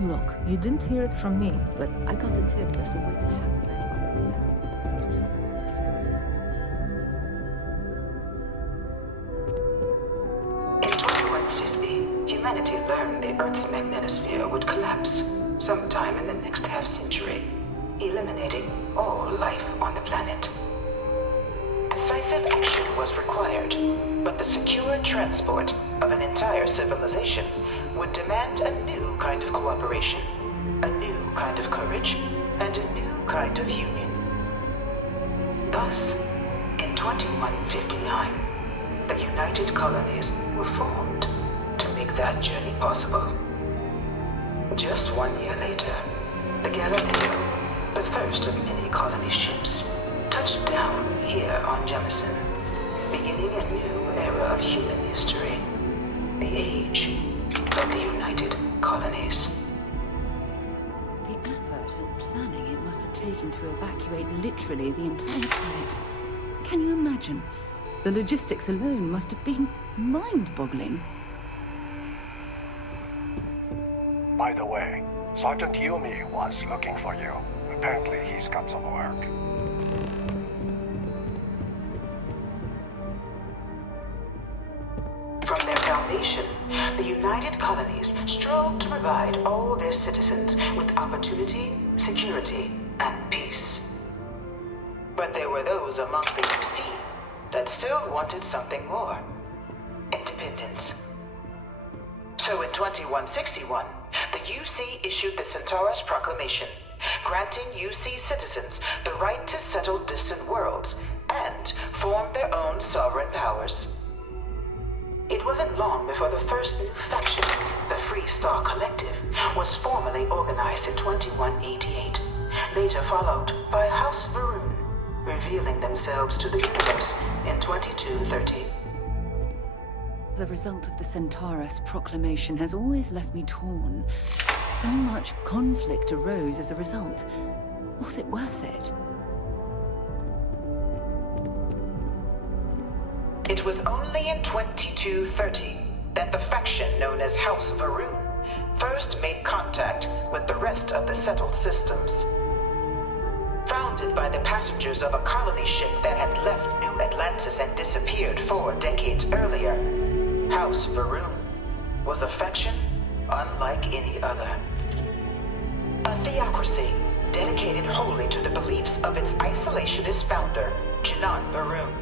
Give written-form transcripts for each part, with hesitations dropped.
Look, you didn't hear it from me, but I got a tip there's a way to hack the Vanguard exam. Get yourself a running score. In 2150, humanity learned the Earth's magnetosphere would collapse sometime in the next half-century, eliminating all life on the planet. Decisive action was required, but the secure transport of an entire civilization would demand a new kind of cooperation, a new kind of courage, and a new kind of union. Thus, in 2159, the United Colonies were formed to make that journey possible. Just 1 year later, the Galileo, the first of many colony ships, touched down here on Jemison, beginning a new era of human history, the age of the United Colonies. The effort and planning it must have taken to evacuate literally the entire planet. Can you imagine? The logistics alone must have been mind-boggling. By the way, Sergeant Yumi was looking for you. Apparently he's got some work. From their foundation, the United Colonies strove to provide all their citizens with opportunity, security, and peace. But there were those among the UC that still wanted something more: independence. So in 2161, the UC issued the Centaurus Proclamation, granting UC citizens the right to settle distant worlds and form their own sovereign powers. It wasn't long before the first new faction, the Free Star Collective, was formally organized in 2188, later followed by House Varun, revealing themselves to the universe in 2230. The result of the Centaurus Proclamation has always left me torn. So much conflict arose as a result. Was it worth it? It was only in 2230 that the faction known as House Varun first made contact with the rest of the settled systems. Founded by the passengers of a colony ship that had left New Atlantis and disappeared 4 decades earlier, House Varun was a faction unlike any other. A theocracy dedicated wholly to the beliefs of its isolationist founder, Jinan Varun.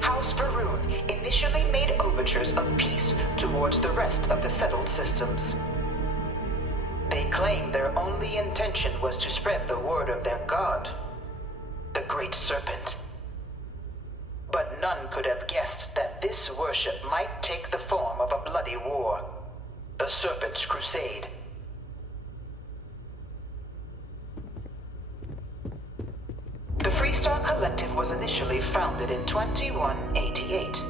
House Varun initially made overtures of peace towards the rest of the settled systems. They claimed their only intention was to spread the word of their god, the Great Serpent. But none could have guessed that this worship might take the form of a bloody war, the Serpent's Crusade. The Freestar Collective was initially founded in 2188,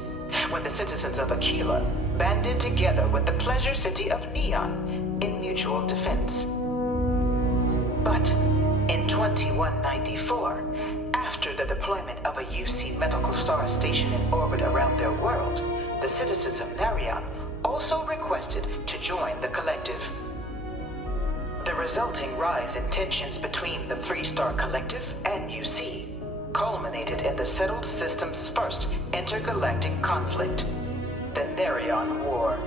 when the citizens of Aquila banded together with the pleasure city of Neon in mutual defense. But in 2194, after the deployment of a UC medical star station in orbit around their world, the citizens of Narion also requested to join the collective. The resulting rise in tensions between the Freestar Collective and UC culminated in the settled system's first intergalactic conflict, the Narion War.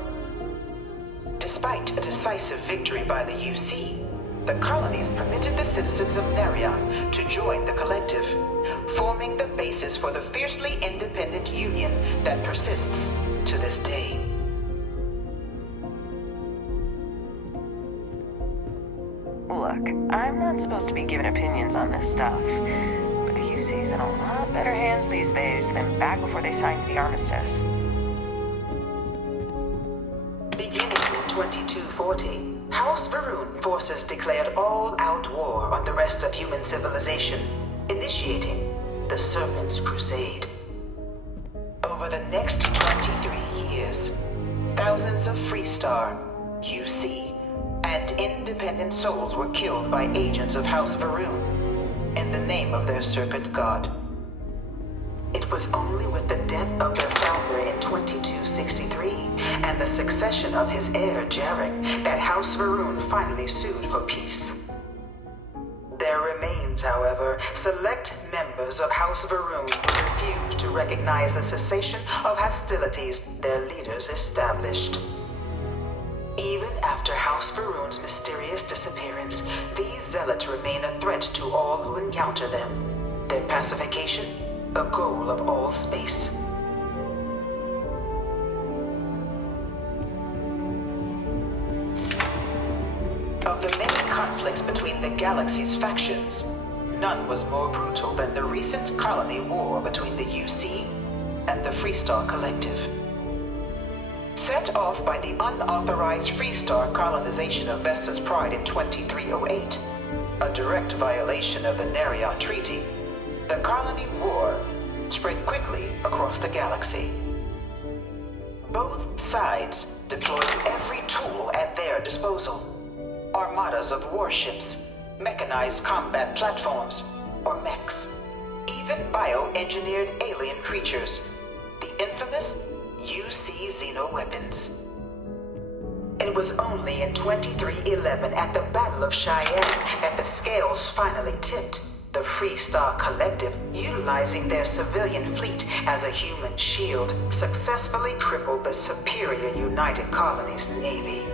Despite a decisive victory by the UC, the colonies permitted the citizens of Narion to join the collective, forming the basis for the fiercely independent union that persists to this day. Look, I'm not supposed to be giving opinions on this stuff, but the UC's in a lot better hands these days than back before they signed the armistice. Beginning in 2240, House Varun forces declared all-out war on the rest of human civilization, initiating the Serpent's Crusade. Over the next 23 years, thousands of Freestar, UC, and independent souls were killed by agents of House Varun in the name of their serpent god. It was only with the death of their founder in 2263 and the succession of his heir, Jarek, that House Varun finally sued for peace. There remains, however, select members of House Varun who refuse to recognize the cessation of hostilities their leaders established. Even after House Varun's mysterious disappearance, these zealots remain a threat to all who encounter them. Their pacification, a goal of all space. Of the many conflicts between the galaxy's factions, none was more brutal than the recent colony war between the UC and the Freestar Collective. Set off by the unauthorized Freestar colonization of Vesta's Pride in 2308, a direct violation of the Nerion Treaty, the colony war spread quickly across the galaxy. Both sides deployed every tool at their disposal. Armadas of warships, mechanized combat platforms, or mechs, even bioengineered alien creatures, the infamous UC xenoweapons. It was only in 2311 at the Battle of Cheyenne that the scales finally tipped. The Freestar Collective, utilizing their civilian fleet as a human shield, successfully crippled the superior United Colonies Navy.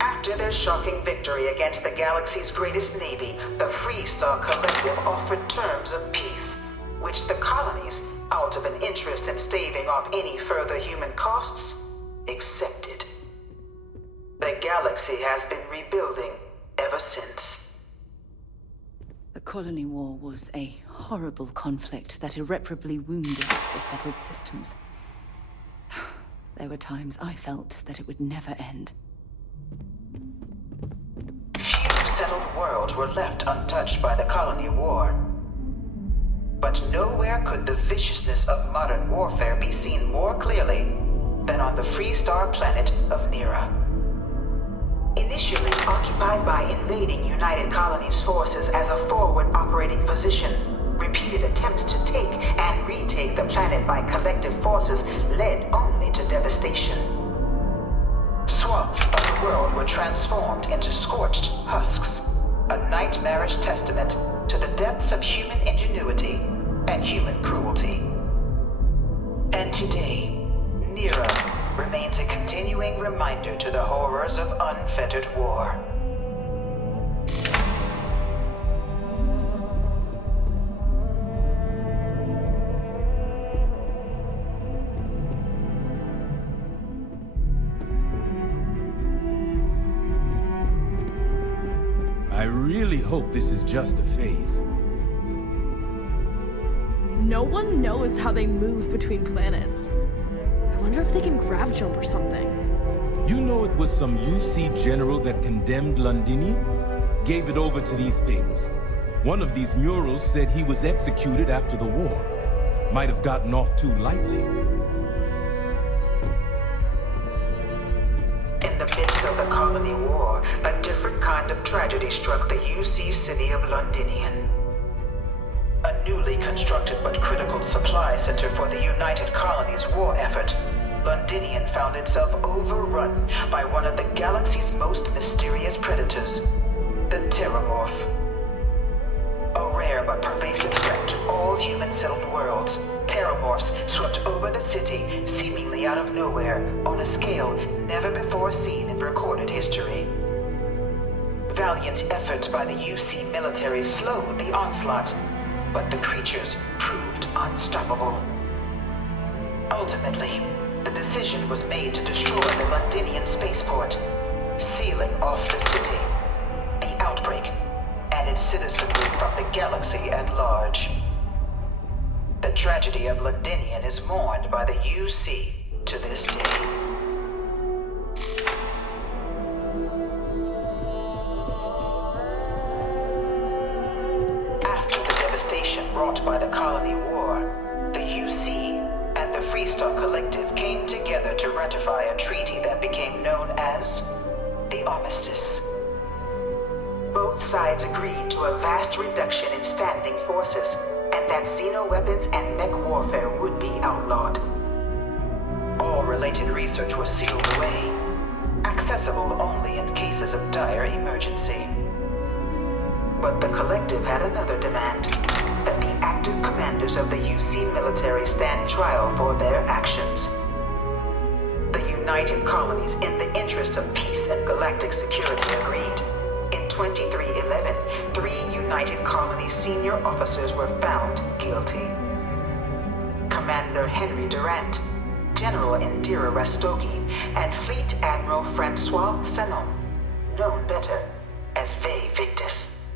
After their shocking victory against the galaxy's greatest navy, the Freestar Collective offered terms of peace, which the colonies, out of an interest in staving off any further human costs, accepted. The galaxy has been rebuilding ever since. The colony war was a horrible conflict that irreparably wounded the settled systems. There were times I felt that it would never end. Few settled worlds were left untouched by the colony war. But nowhere could the viciousness of modern warfare be seen more clearly than on the Freestar planet of Nera. Initially occupied by invading United Colonies forces as a forward operating position, repeated attempts to take and retake the planet by collective forces led only to devastation. Swaths of the world were transformed into scorched husks, a nightmarish testament to the depths of human ingenuity and human cruelty. And today, Nera remains a continuing reminder to the horrors of unfettered war. I really hope this is just a phase. No one knows how they move between planets. I wonder if they can grav jump or something. You know it was some UC general that condemned Londinium? Gave it over to these things. One of these murals said he was executed after the war. Might have gotten off too lightly. In the midst of the colony war, a different kind of tragedy struck the UC city of Londinium. A newly constructed but critical supply center for the United Colonies war effort, Londinium found itself overrun by one of the galaxy's most mysterious predators, the Terramorph. A rare but pervasive threat to all human-settled worlds, Terramorphs swept over the city, seemingly out of nowhere, on a scale never before seen in recorded history. Valiant efforts by the UC military slowed the onslaught, but the creatures proved unstoppable. Ultimately, the decision was made to destroy the Londinian spaceport, sealing off the city, the outbreak, and its citizenry from the galaxy at large. The tragedy of Londinium is mourned by the UC to this day. Devastation wrought by the colony war, the UC and the Freestar Collective came together to ratify a treaty that became known as the Armistice. Both both sides agreed to a vast reduction in standing forces, and that xeno-weapons and mech warfare would be outlawed. All related research was sealed away, accessible only in cases of dire emergency. But the Collective had another demand, that the active commanders of the UC military stand trial for their actions. The United Colonies, in the interest of peace and galactic security, agreed. In 2311, 3 United Colonies senior officers were found guilty. Commander Henry Durant, General Indira Rastogi, and Fleet Admiral Francois Sanon, known better as Ve Victus.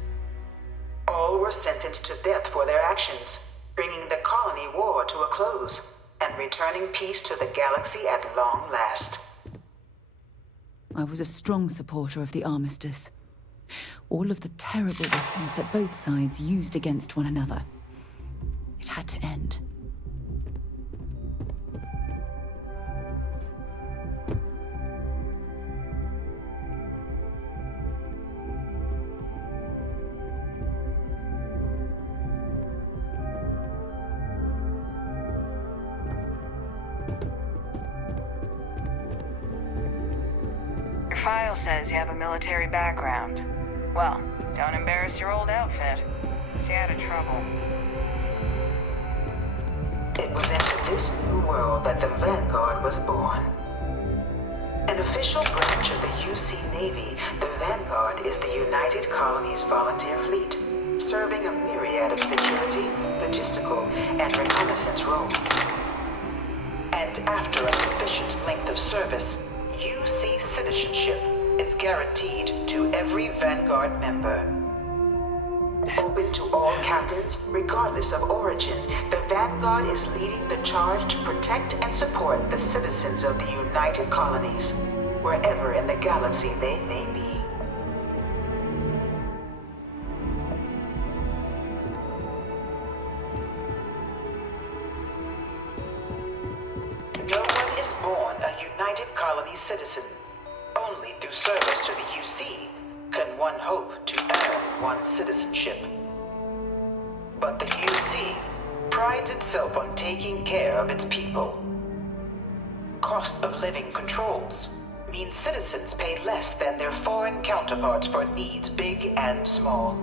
All were sentenced to death for their actions, bringing the colony war to a close and returning peace to the galaxy at long last. I was a strong supporter of the armistice. All of the terrible weapons that both sides used against one another. It had to end. Your file says you have a military background. Well, don't embarrass your old outfit. Stay out of trouble. It was into this new world that the Vanguard was born. An official branch of the UC Navy, the Vanguard is the United Colonies Volunteer Fleet, serving a myriad of security, logistical, and reconnaissance roles. And after a sufficient length of service, UC citizenship is guaranteed to every Vanguard member. Open to all captains, regardless of origin, the Vanguard is leading the charge to protect and support the citizens of the United Colonies, wherever in the galaxy they may be. No one is born a United Colonies citizen. Only through service to the UC can one hope to earn one's citizenship. But the UC prides itself on taking care of its people. Cost of living controls mean citizens pay less than their foreign counterparts for needs big and small.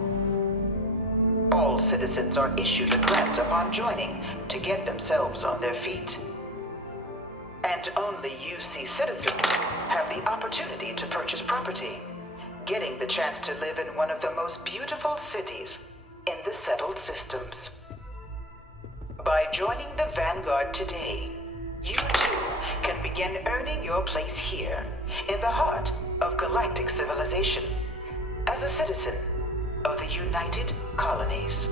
All citizens are issued a grant upon joining to get themselves on their feet. And only UC citizens have the opportunity to purchase property, getting the chance to live in one of the most beautiful cities in the settled systems. By joining the Vanguard today, you too can begin earning your place here, in the heart of galactic civilization, as a citizen of the United Colonies.